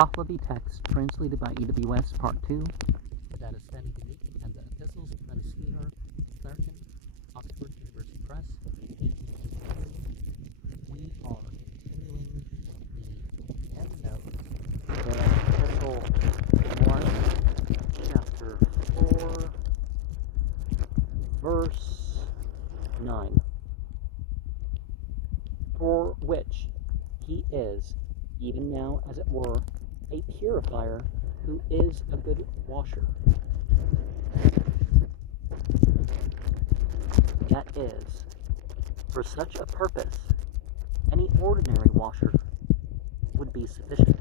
Pahlavi text translated by E.W.S. Part 2. That is Fanny Unique and the Epistles of Manuskihar, Clareton, Oxford University Press, 1863. We are continuing the Endnotes in Epistle 1, Chapter 4, Verse 9. For which he is, even now as it were, a purifier who is a good washer. That is, for such a purpose, any ordinary washer would be sufficient.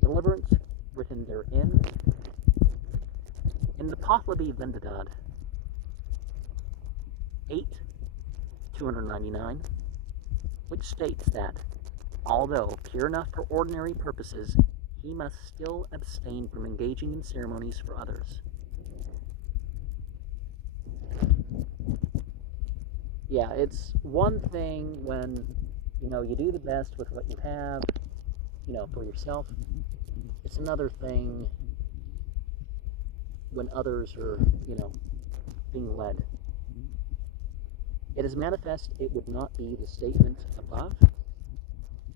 Deliverance written therein, in the Pahlavi Vendidad, 8:299, which states that, although pure enough for ordinary purposes, he must still abstain from engaging in ceremonies for others. Yeah, it's one thing when, you do the best with what you have, for yourself. It's another thing when others are, being led. It is manifest it would not be the statement above,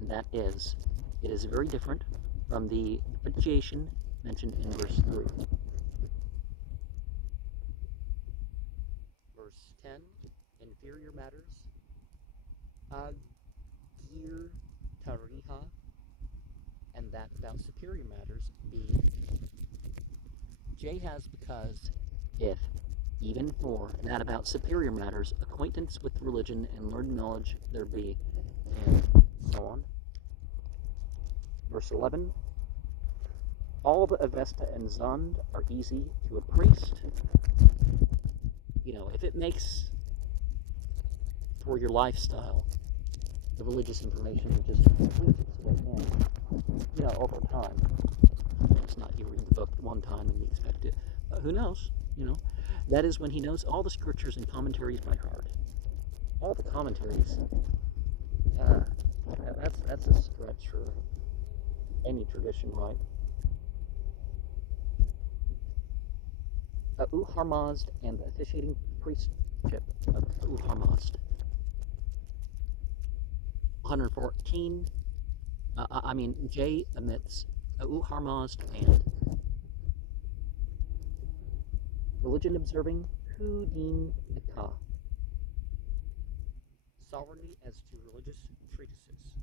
and that is, it is very different from the appreciation mentioned in verse 3. Verse 10, inferior matters, agir tariha, and that about superior matters be J has because if, even for that about superior matters, acquaintance with religion and learned knowledge there be, and so on. Verse 11, all the Avesta and Zond are easy to a priest. If it makes for your lifestyle, the religious information just includes it so they can, over time. It's not you read the book one time and you expect it. Who knows, That is when he knows all the scriptures and commentaries by heart. All the commentaries. That's a stretch for any tradition, right? Uharmazd and the officiating priestship of Uharmazd. 114. J omits Uharmazd and religion observing Hudin Eka. Sovereignty as to religious treatises.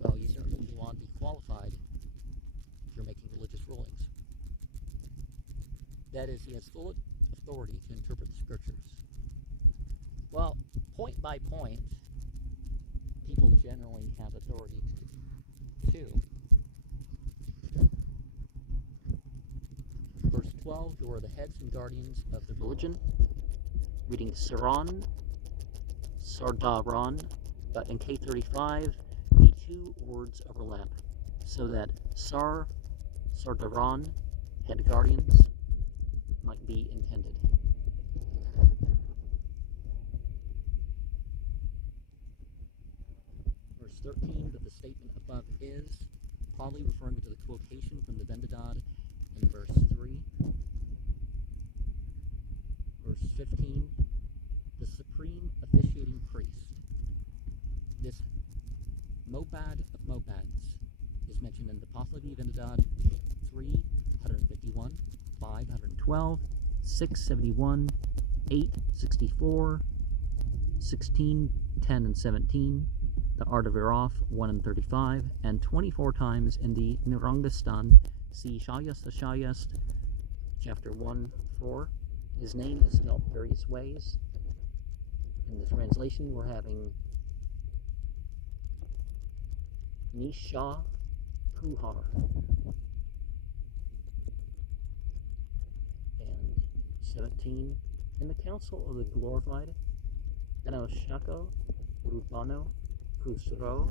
Well, you certainly do want to be qualified if you're making religious rulings. That is, he has full authority to interpret the scriptures. Well, point by point, people generally have authority too. Verse 12, who are the heads and guardians of the religion. Reading Saran, Sardaran, but in K35, the two words overlap, so that Sardaran, head guardians, might be intended. Verse 13, but the statement above is, probably referring to the quotation from the Vendidad in verse 3. Verse 15, the supreme officiating priest. This Mobad of Mobads is mentioned in the Pahlavi Vendidad 351, 512, 671, 864, 16, 10, and 17, the Art of Iraf 1 and 35, and 24 times in the Nirangastan, see Shayast, chapter 1, 4. His name is spelled various ways. In the translation, we're having Nisha Kuhar. And 17, in the Council of the Glorified, Enoshako Rubano Khusro,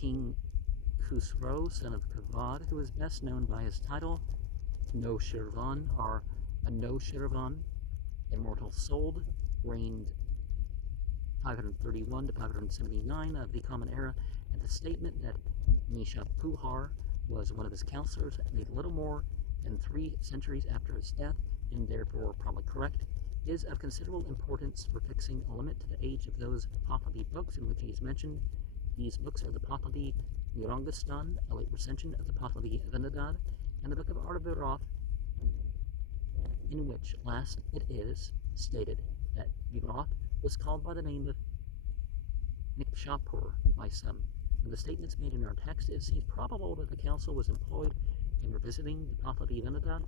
King Khusro, son of Kavad, who is best known by his title, No Shirvan, or Anoshirvan, immortal souled, reigned 531 to 579 of the Common Era, and the statement that Nishapuhar was one of his counselors made little more than 3 centuries after his death, and therefore probably correct, is of considerable importance for fixing a limit to the age of those Pahlavi books in which he is mentioned. These books are the Pahlavi Nirangastan, a late recension of the Pahlavi Venadad, and the Book of Artaviroth, in which last it is stated that Viroth was called by the name of Nikshapur by some. From the statements made in our text, it seems probable that the council was employed in revisiting the Pahlavi Venadad,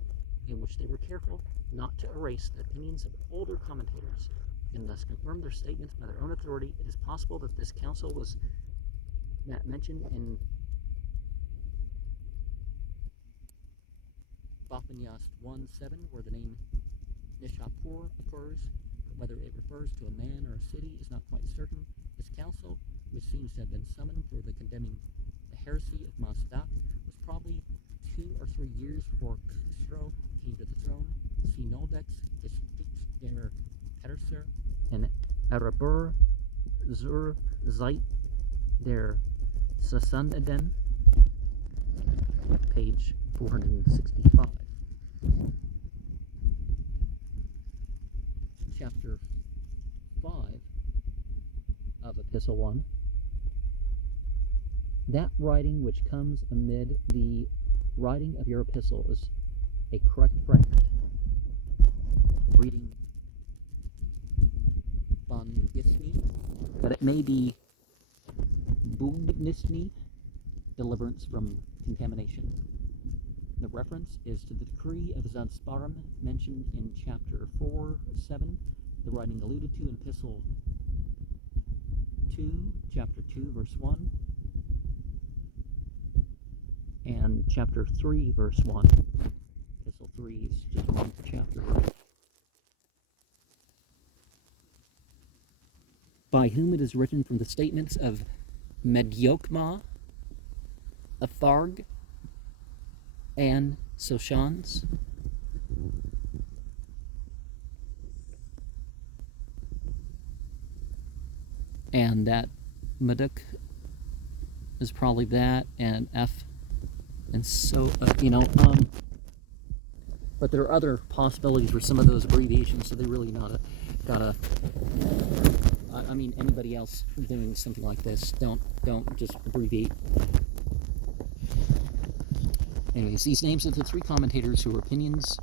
in which they were careful not to erase the opinions of older commentators, and thus confirm their statements by their own authority. It is possible that this council was mentioned in Bapanyast 1:7, where the name Nishapur occurs. Whether it refers to a man or a city is not quite certain. This council, which seems to have been summoned for the condemning the heresy of Mazdak, was probably 2 or 3 years before Khusro came to the throne. Sinodex Geschichte der Perser and Arabur zur Zeit der Sassaniden, page 465. Chapter 5 of Epistle 1. That writing which comes amid the writing of your epistle is a correct fragment, reading Bangisni, but it may be Bugnisni, deliverance from contamination. The reference is to the decree of Zadsparam mentioned in chapter 4:7, the writing alluded to in Epistle 2, chapter 2, verse 1, and chapter 3, verse 1. Epistle 3 is just one chapter. By whom it is written from the statements of Medyokma, Atharg, and Soshans, and that Maduk is probably that, and F, and so, but there are other possibilities for some of those abbreviations, so they really gotta, anybody else doing something like this, don't just abbreviate. Anyways, these names of the 3 commentators whose opinions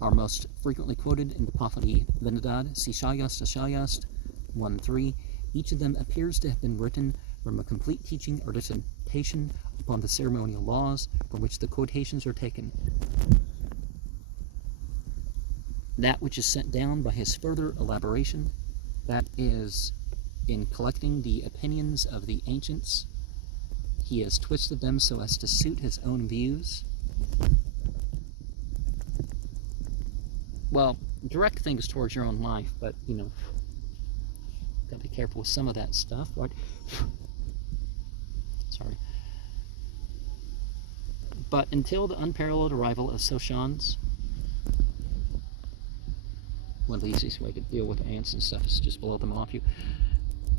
are most frequently quoted in the Pahlavi Venadad, Shayast 1:3. Each of them appears to have been written from a complete teaching or dissertation upon the ceremonial laws from which the quotations are taken. That which is sent down by his further elaboration, that is, in collecting the opinions of the ancients, he has twisted them so as to suit his own views. Well, direct things towards your own life, but, gotta be careful with some of that stuff, right? Sorry. But until the unparalleled arrival of Soshans, one of the easiest way to deal with ants and stuff is just blow them off you.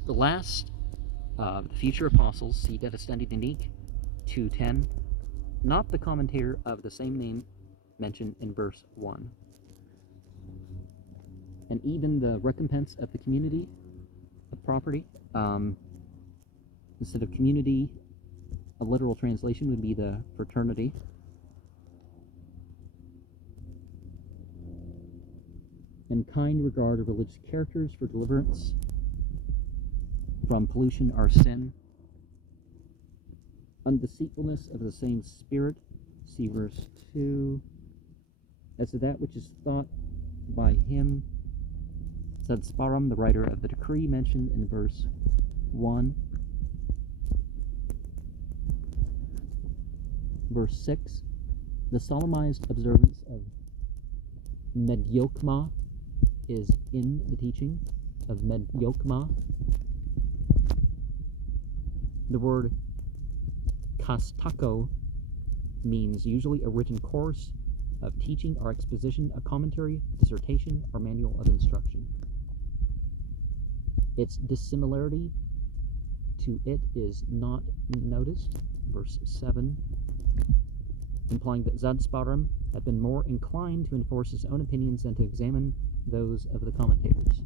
The last the future apostles, see Devastated Unique 2:10, not the commentator of the same name mentioned in verse 1. And even the recompense of the community of property, instead of community, a literal translation would be the fraternity. And kind regard of religious characters for deliverance from pollution or sin. Undeceitfulness of the same spirit, see verse 2, as to that which is thought by him, Zadsparam, the writer of the decree mentioned in verse 1. Verse 6, the solemnized observance of Medyokma is in the teaching of Medyokma. The word kastako means usually a written course of teaching or exposition, a commentary, dissertation, or manual of instruction. Its dissimilarity to it is not noticed, verse 7, implying that Zadsparim had been more inclined to enforce his own opinions than to examine those of the commentators.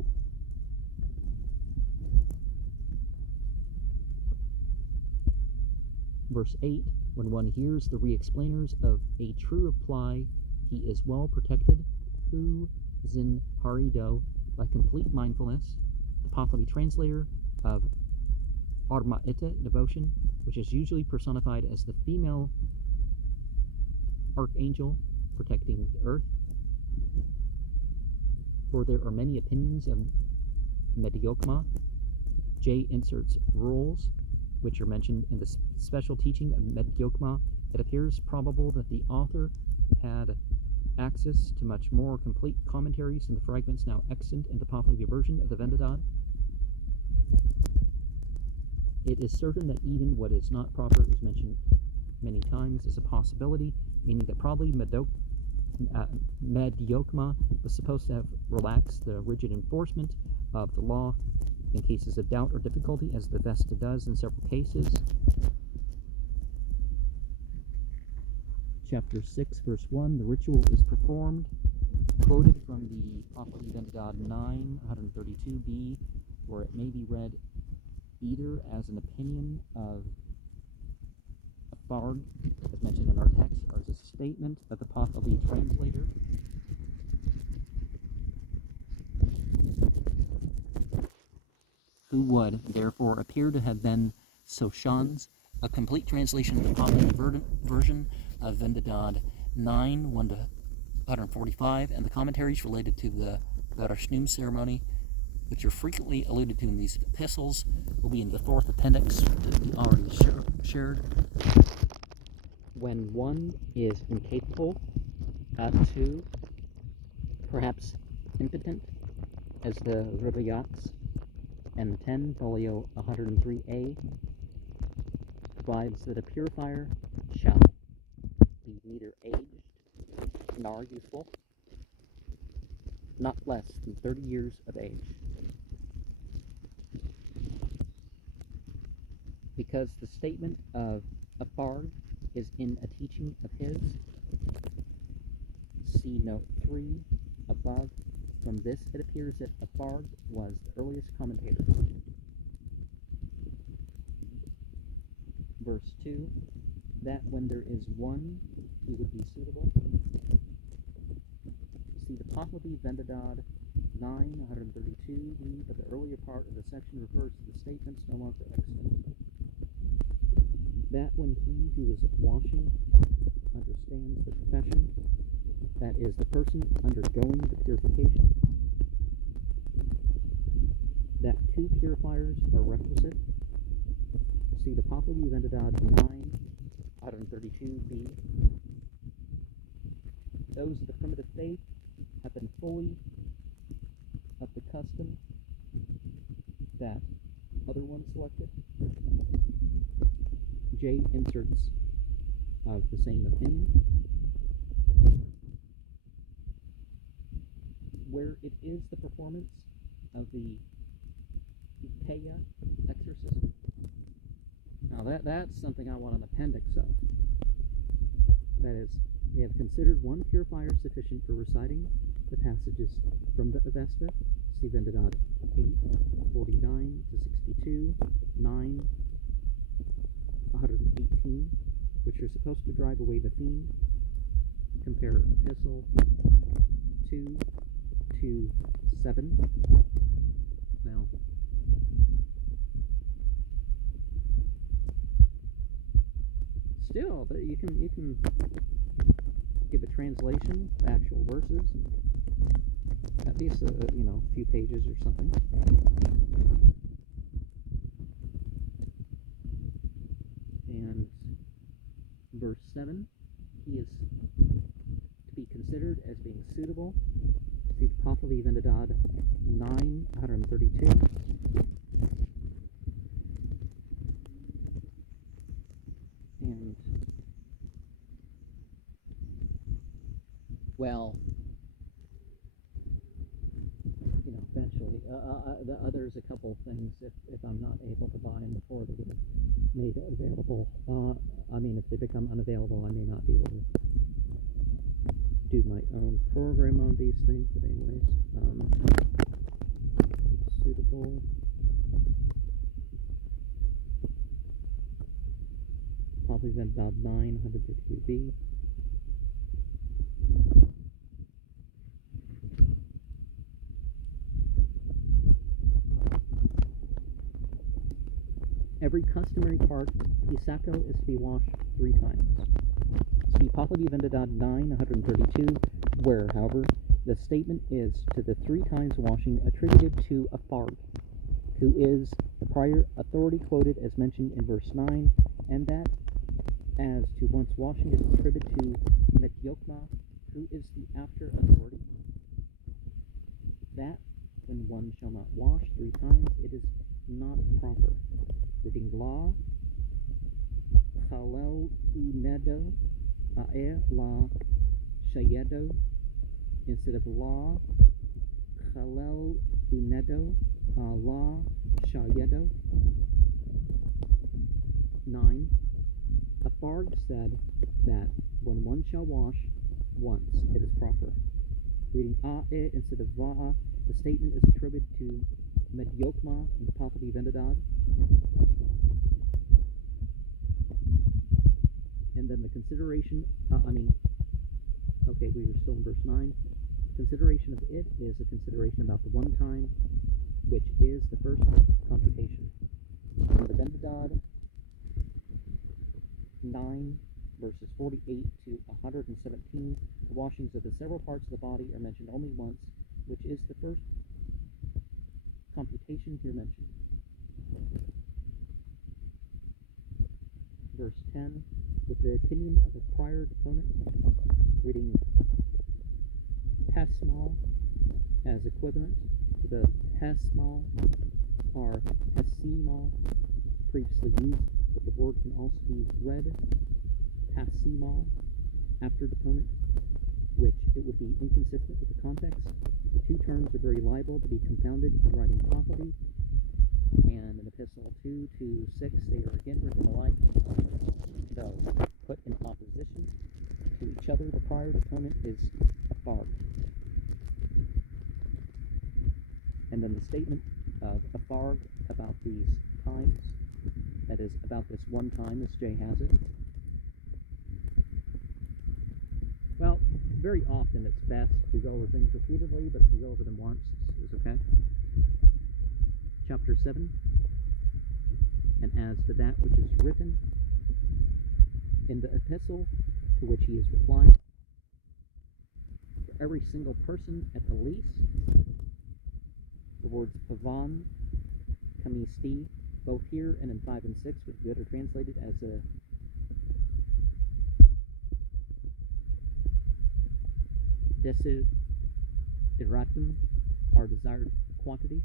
Verse 8, when one hears the re-explainers of a true reply, he is well protected, hu zin harido, by complete mindfulness. The Pahlavi translator of Armaita devotion, which is usually personified as the female archangel protecting the earth. For there are many opinions of Mediokma. J inserts rules, which are mentioned in the special teaching of Mediokma. It appears probable that the author had access to much more complete commentaries than the fragments now extant in the Pahlavi version of the Vendadad. It is certain that even what is not proper is mentioned many times as a possibility, meaning that probably Mediokma was supposed to have relaxed the rigid enforcement of the law in cases of doubt or difficulty, as the Vesta does in several cases. Chapter 6, verse 1, the ritual is performed, quoted from the Pahlavi Vendadad 9, 132b, where it may be read either as an opinion of a Farg, as mentioned in our text, or as a statement of the Pahlavi translator. Who would, therefore, appear to have been Soshan's, a complete translation of the Pahlavi version of Vendadad 9, 1 to 145, and the commentaries related to the Varashnum ceremony, which are frequently alluded to in these epistles, will be in the fourth appendix that we already shared. When one is incapable, to, perhaps impotent, as the Rivayats and 10 folio 103a provides that a purifier shall be neither aged nor useful, not less than 30 years of age. Because the statement of a Farg is in a teaching of his, see note 3 above. From this it appears that a Farg was the earliest commentator. Verse 2, that when there is one who would be suitable. See the Pahlavi Vendadad 9, 132b, but the earlier part of the section refers to the statements no longer extant. That when he who is washing understands the profession, that is, the person undergoing the purification, that two purifiers are requisite. See the Pahlavi Vendadad 9, 132b. Those of the primitive faith have been fully of the custom that other ones selected. J inserts of the same opinion. Where it is the performance of the Ikeya exorcism. Now that's something I want an appendix of. That is, they have considered one purifier sufficient for reciting the passages from the Avesta, see Vendadad 8, 49 to 62, 9, 118, which are supposed to drive away the fiend. Compare Epistle 2 to 7. Now, still, you can give a translation, the actual verses, at least a few pages or something. And verse 7, he is to be considered as being suitable. See the Pahlavi Vendadad 9, 132. And, well, eventually, the others, a couple things, if I'm not able to buy them before they get made available. I mean, if they become unavailable, I may not be able to do my own program on these things, but anyways, suitable. Pahlavi Vendad 9, 132b. Every customary part, Pisako is to be washed 3 times. See Pahlavi Vendad 9, 132, where, however, the statement is to the 3 times washing attributed to a Farg, who is the prior authority quoted as mentioned in verse 9, and that as to once washing is attributed to Metyokma, who is the after authority, that when one shall not wash 3 times, it is not proper. Reading law, Chalel unedo, ae la shayedo, instead of law, Chalel unedo, la shayedo. 9. A Farg said that when one shall wash once, it is proper. Reading ae instead of va'a, the statement is attributed to Medyokma in the Pahlavi Vendad. And then the consideration, we were still in verse 9. Consideration of it is a consideration about the one time, which is the first computation. In the Vendad 9, verses 48 to 117, the washings of the several parts of the body are mentioned only once, which is the first computation here mentioned. Verse 10, with the opinion of the prior deponent, reading Pesmal as equivalent to the Pesmal or Pesimal previously used, but the word can also be read Pasimal after deponent, which it would be inconsistent with the context. The 2 terms are very liable to be confounded in writing Pahlavi, and in Epistle 2 to 6 they are again written alike, though put in opposition to each other. The prior deponent is a Farg. And then the statement of a Farg about these times, that is, about this one time, as Jay has it. Well, very often it's best to go over things repeatedly, but if you go over them once, it's okay. Chapter 7, and as to that which is written in the epistle to which he is replying, for every single person at the least, the words pavan, kamisti, both here and in 5 and 6 would be better translated as a desideratum, our desired quantity.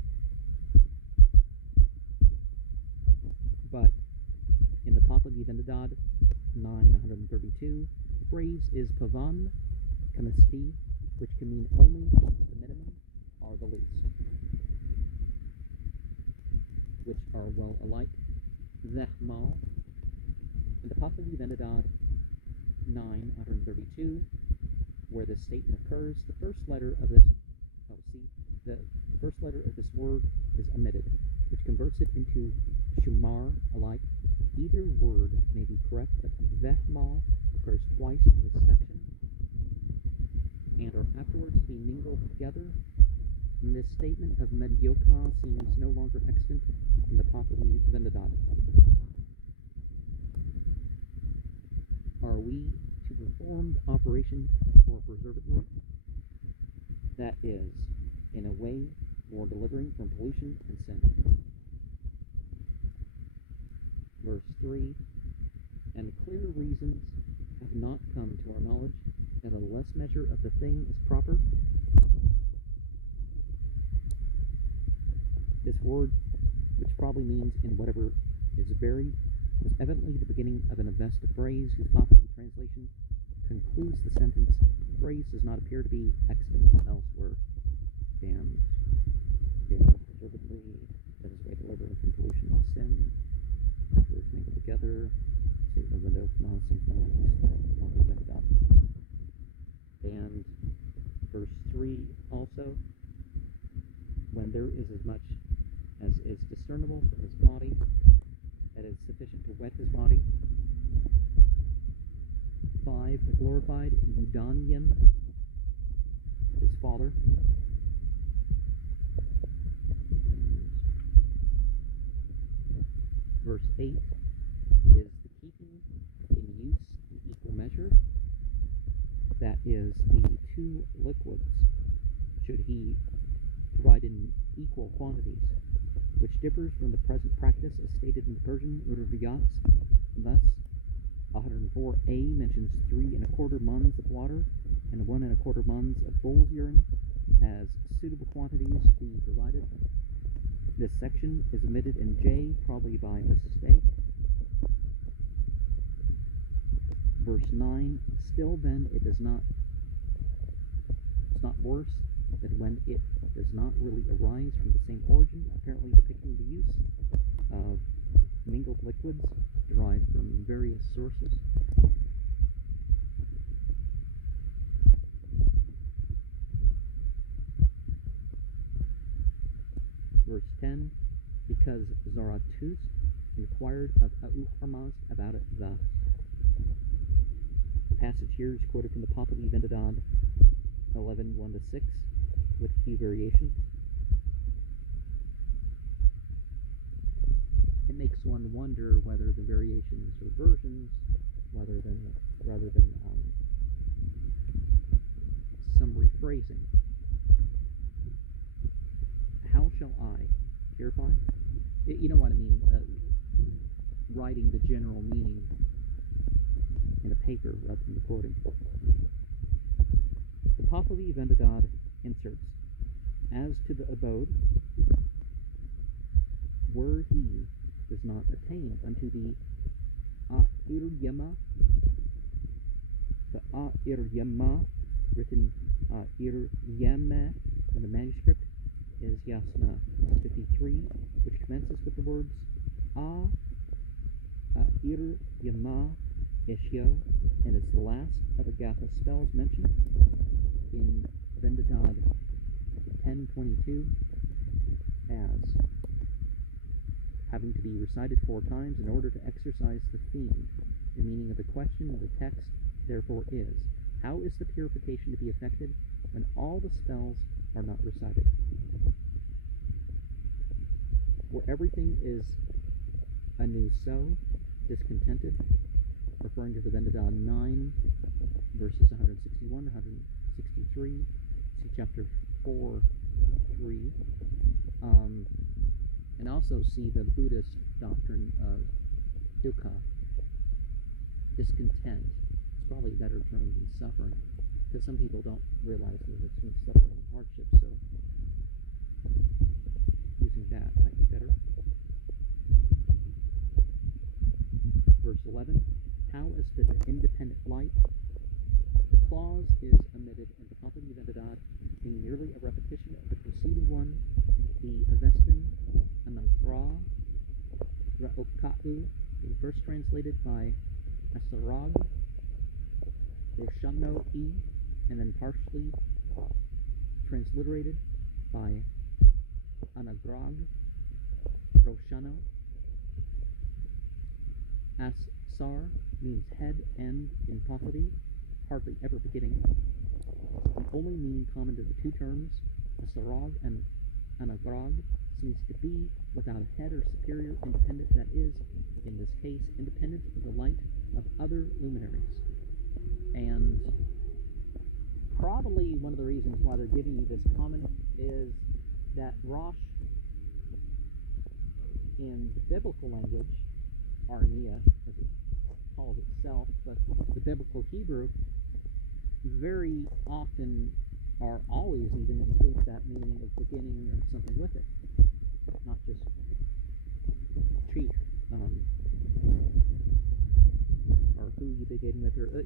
But in the Pahlavi Vendad 932, the phrase is pavan kamisti, which can mean only the minimum or the least, which are well alike. Vehmal. In the Pahlavi Vendad 932, where this statement occurs, the first letter of this word is omitted, which converts it into shumar alike. Either word may be correct, but vehmal occurs twice in this section and are afterwards to be mingled together. And this statement of Medyokma seems no longer extant in the Pahlavi Vendad. Are we to perform the operation more preservedly? That is, in a way more delivering from pollution and sin. Verse 3, and clear reasons have not come to our knowledge that a less measure of the thing is proper. This word, which probably means in whatever is buried, is evidently the beginning of an Avesta phrase whose Pahlavi translation concludes the sentence. The phrase does not appear to be extant elsewhere. Damned. Okay, vividly, that his way delivering from pollution and sin, afterwards mingled together, save the window from us and from God. And verse 3 also, when there is as much as is discernible from his body, that is sufficient to wet his body. 5, the glorified Eudanion, his father. Verse 8 is the keeping in use in equal measure. That is, the two liquids should he provide in equal quantities, which differs from the present practice as stated in the Persian Urviyats. Thus, 104a mentions 3 1/4 muns of water and 1 1/4 muns of bull's urine as suitable quantities to be provided. This section is omitted in J, probably by mistake. Verse 9, still then it's not worse than when it does not really arise from the same origin, apparently depicting the use of mingled liquids derived from various sources. Verse 10, because Zarathustra inquired of Ahura about it thus. The passage here is quoted from the Pahlavi Vendidad 11:1-6, with a few variations. It makes one wonder whether the variations are versions rather than some rephrasing. How shall I purify? You know what I mean? Writing the general meaning in a paper rather than quoting. The Pahlavi Vendidad inserts, as to the abode, were he does not attain unto the A'iryama, the A'iryama, written A'iryama in the manuscript, is Yasna 53, which commences with the words A'iryama Ishyo, and is the last of Agatha spells mentioned in Vendidad 10:22 as having to be recited 4 times in order to exercise the theme. The meaning of the question of the text, therefore, is, how is the purification to be effected when all the spells are not recited? Where everything is anew so, discontented, referring to the Vendidad 9, verses 161 to 163, see chapter 4:3, and also see the Buddhist doctrine of dukkha, discontent. It's probably a better term than suffering, because some people don't realize that it's been suffering and hardship, so using that might be better. Verse 11, how as to the independent light? The clause is omitted in the Pahlavi Vendidad, being merely a repetition of the preceding one, the Avestan Anagra Ra'oka'u, being first translated by Asarag Roshano E, and then partially transliterated by Anagrag Roshano. Asar means head, and in Pahlavi, hardly ever beginning. The only meaning common to the two terms, Asarag and Anagrag, seems to be without a head or superior independent, that is, in this case, independent of the light of other luminaries. And probably one of the reasons why they're giving you this comment is that Rosh, in the biblical language, Armia, as it calls itself, but the biblical Hebrew very often, or always even, includes that meaning of beginning or something with it, not just chief, or who you begin with, or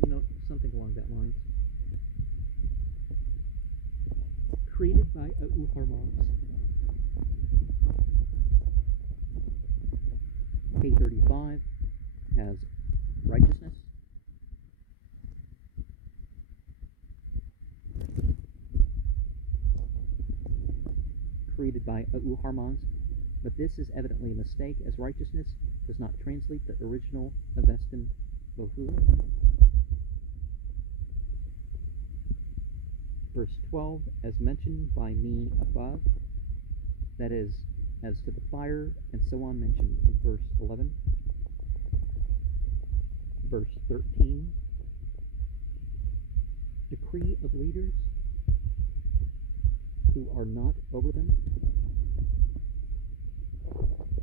something along that lines. Created by Ahura. K35 has righteousness. Created by Uharmaz, but this is evidently a mistake, as righteousness does not translate the original Avestan Bohu. Verse 12, as mentioned by me above, that is, as to the fire, and so on, mentioned in verse 11. Verse 13, decree of leaders who are not over them,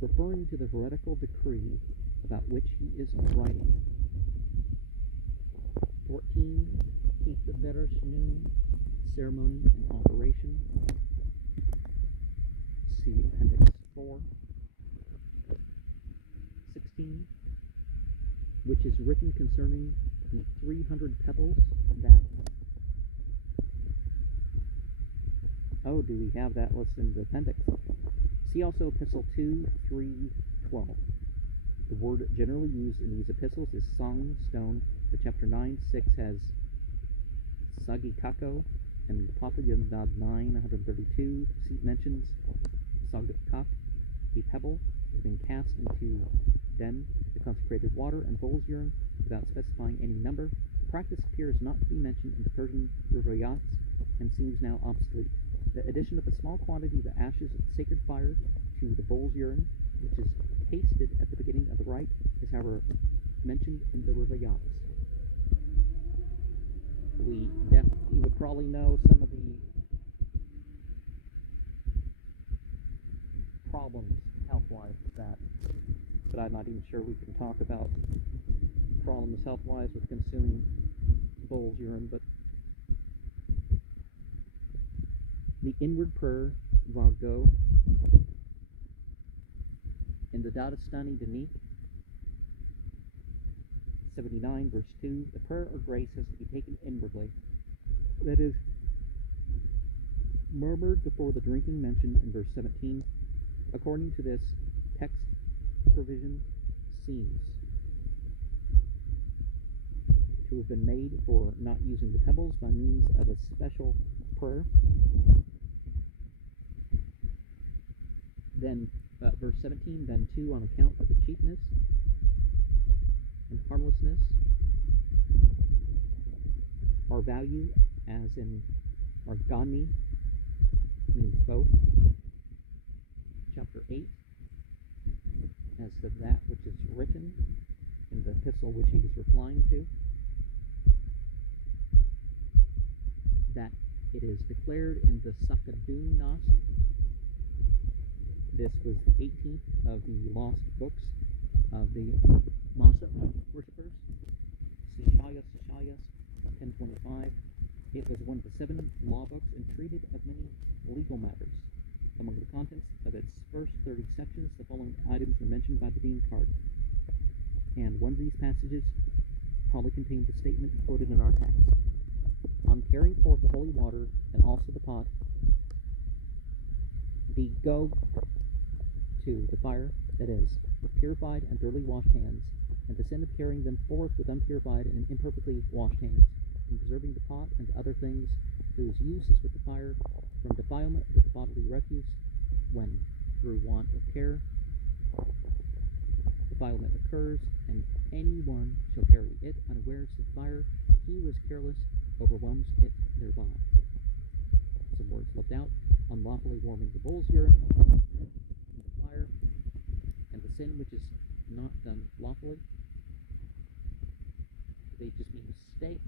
referring to the heretical decree about which he is writing. 14, keep the Bereshnu ceremony in operation. See Appendix 4. 16, which is written concerning the 300 pebbles that... Oh, do we have that listed in the appendix? See also Epistle 2, 3, 12. The word generally used in these epistles is song, stone, but chapter 9, 6 has sagikako, and Pahlavi 9, 132 mentions sagikak, a pebble has been cast into then the consecrated water and bull's urine without specifying any number. The practice appears not to be mentioned in the Persian rivayats and seems now obsolete. The addition of a small quantity of the ashes of the sacred fire to the bull's urine, which is tasted at the beginning of the rite, is however mentioned in the rivayats. We definitely would probably know some of the problems health-wise with that, but I'm not even sure we can talk about problems health-wise with consuming bull's urine. But the inward prayer, Vago, in the Dadastani Danik, 79, verse 2, the prayer or grace has to be taken inwardly. That is, murmured before the drinking mentioned in verse 17. According to this text, provision seems to have been made for not using the pebbles by means of a special prayer. Then, verse 17, then 2, on account of the cheapness and harmlessness, our value, as in argani, means both. Chapter 8, as to that which is written in the epistle which he is replying to, that it is declared in the Sakadunnas. This was the 18th of the lost books of the Masa worshippers. Sishayas, 1025. It was one of the 7 law books and treated of many legal matters. Among the contents of its first 30 sections, the following items are mentioned by the Dean card. And one of these passages probably contained the statement quoted in our text. On carrying forth the holy water and also the pot, the go to the fire, that is, with purified and thoroughly washed hands, and the sin of carrying them forth with unpurified and imperfectly washed hands, and preserving the pot and other things whose use is with the fire, from defilement with the bodily refuse, when, through want of care, defilement occurs, and anyone shall carry it unawares to the fire, he who is careless overwhelms it thereby. Some words left out: unlawfully warming the bull's urine in the fire, and the sin which is not done lawfully. They just mean mistake.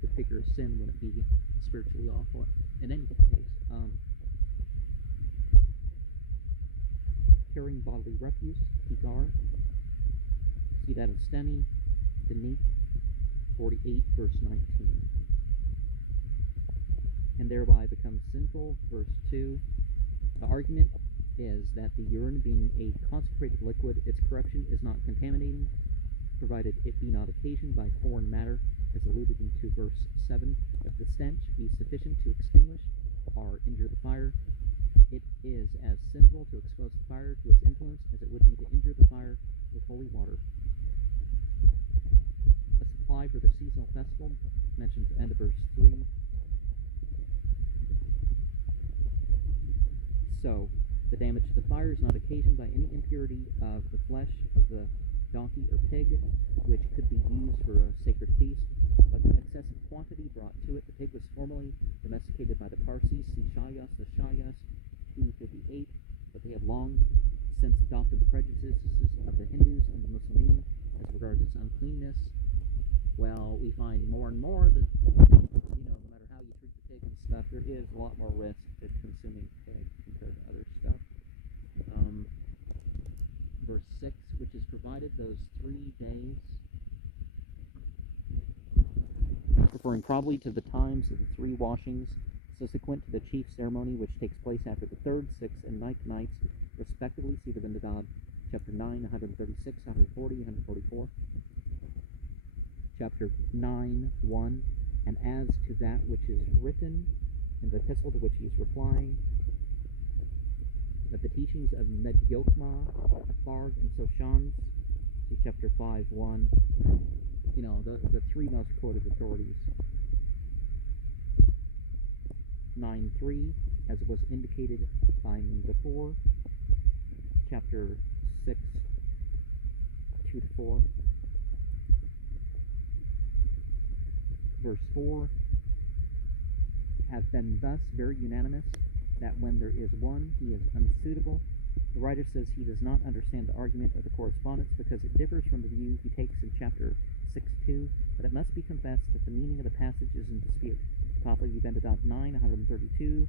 The figure of sin wouldn't be spiritually awful in any case. Carrying bodily refuse, Higar. See that in Steni, Danik, 48, verse 19. And thereby becomes sinful, verse 2. The argument is that the urine being a consecrated liquid, its corruption is not contaminating, provided it be not occasioned by foreign matter, as alluded into verse 7, if the stench be sufficient to extinguish or injure the fire. It is as sinful to expose the fire to its influence as it would be to injure the fire with holy water. A supply for the seasonal festival, mentioned at the end of verse 3. So, the damage to the fire is not occasioned by any impurity of the flesh of the donkey or pig, which could be used for a sacred feast, but the excessive quantity brought to it. The pig was formerly domesticated by the Parsis, see Shayas, the Shayas, 258, but they have long since adopted the prejudices of the Hindus and the Muslims as regards its uncleanness. Well, we find more and more that, no matter how you treat the pig and stuff, there is a lot more risk to consuming pig compared to other stuff. Verse 6, which is provided those 3 days, referring probably to the times of the 3 washings subsequent to the chief ceremony, which takes place after the 3rd, 6th, and 9th nights, respectively. See the Vendidad, chapter 9, 136, 140, 144. Chapter 9, 1, and as to that which is written in the epistle to which he is replying, that the teachings of Medyokma, Atharg, and Soshans, see chapter 5, 1, the 3 most quoted authorities. 9.3, as was indicated by me before, chapter 6, 2-4. Verse 4, have been thus very unanimous that when there is one, he is unsuitable. The writer says he does not understand the argument of the correspondence because it differs from the view he takes in chapter 6.2, but it must be confessed that the meaning of the passage is in dispute. Pahlavi Vendidad 9, 132,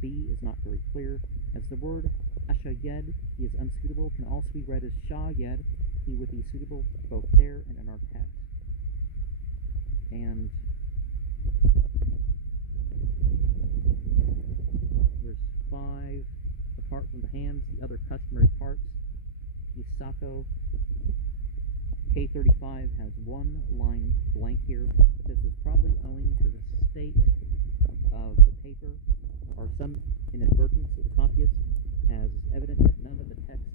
B is not very clear, as the word ashayed, he is unsuitable, can also be read as shayed, he would be suitable both there and in our text. And verse 5, apart from the hands, the other customary parts, Isako, K35 has 1 line blank here, but this is probably owing to the state of the paper or some inadvertence of the copyist, as is evident that none of the text